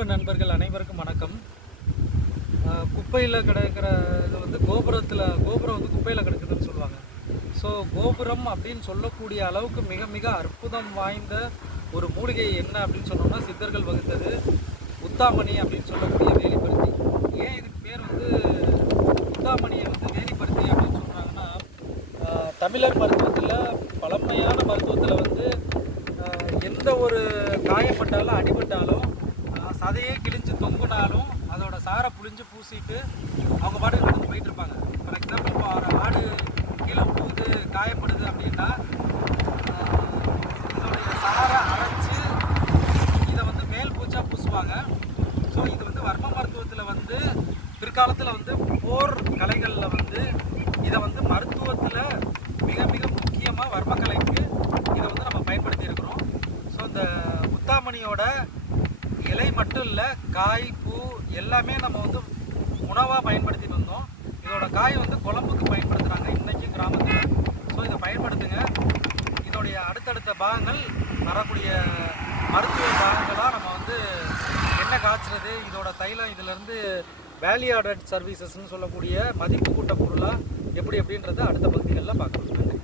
அன்பு நண்பர்கள் அனைவருக்கும் வணக்கம். குப்பையில் கிடக்கிற இது வந்து கோபுரம் வந்து குப்பையில் கிடக்குதுன்னு சொல்லுவாங்க. ஸோ கோபுரம் அப்படின்னு சொல்லக்கூடிய அளவுக்கு மிக மிக அற்புதம் வாய்ந்த ஒரு மூலிகை என்ன அப்படின்னு சொன்னோம்னா, சித்தர்கள் வகுத்தது உத்தாமணி அப்படின்னு சொல்லக்கூடிய வேலிப்பருத்தி. ஏன் இதுக்கு பேர் வந்து உத்தாமணியை வந்து வேலிப்பருத்தி அப்படின்னு சொல்கிறாங்கன்னா, தமிழர் மருத்துவத்தில் பழமையான மருத்துவத்தில் வந்து எந்த ஒரு காயப்பட்டாலும் அடிபட்டாலும் சதையே கிழிஞ்சு தொங்குனாலும் அதோட சாரை புழிஞ்சு பூசிட்டு அவங்க பாட்டுக்கு நடந்து போயிட்டு இருப்பாங்க. ஃபார் எக்ஸாம்பிள், இப்போ ஒரு ஆடு கீழே விழுவுது, காயப்படுது அப்படின்னா இதோடைய சாரை அரைச்சி இதை வந்து மேல் பூச்சா பூசுவாங்க. ஸோ இது வந்து வர்ம மருத்துவத்தில் வந்து பிற்காலத்தில் வந்து போர் கலைகளில் வந்து இதை வந்து மருத்துவத்தில் மிக மிக முக்கியமாக வர்மக்கலைக்கு இதை வந்து நம்ம பயன்படுத்தி இருக்கிறோம். ஸோ இந்த உத்தாமணியோட இலை மட்டும் இல்லை, காய் பூ எல்லாமே நம்ம வந்து உணவாக பயன்படுத்தி வந்தோம். இதோட காய் வந்து குழம்புக்கு பயன்படுத்துகிறாங்க இன்றைக்கும் கிராமத்தில். ஸோ இதை பயன்படுத்துங்க. இதோடைய அடுத்தடுத்த பாகங்கள் வரக்கூடிய மருத்துவ பாகங்களாக நம்ம வந்து எண்ணெய் காய்ச்சுறது, இதோட தைலம், இதிலேருந்து வேல்யூ ஆடட் சர்வீசஸ்ன்னு சொல்லக்கூடிய மதிப்பு கூட்ட பொருளாக எப்படி அப்படின்றத அடுத்த பகுதிகளில் பார்க்கலாம்.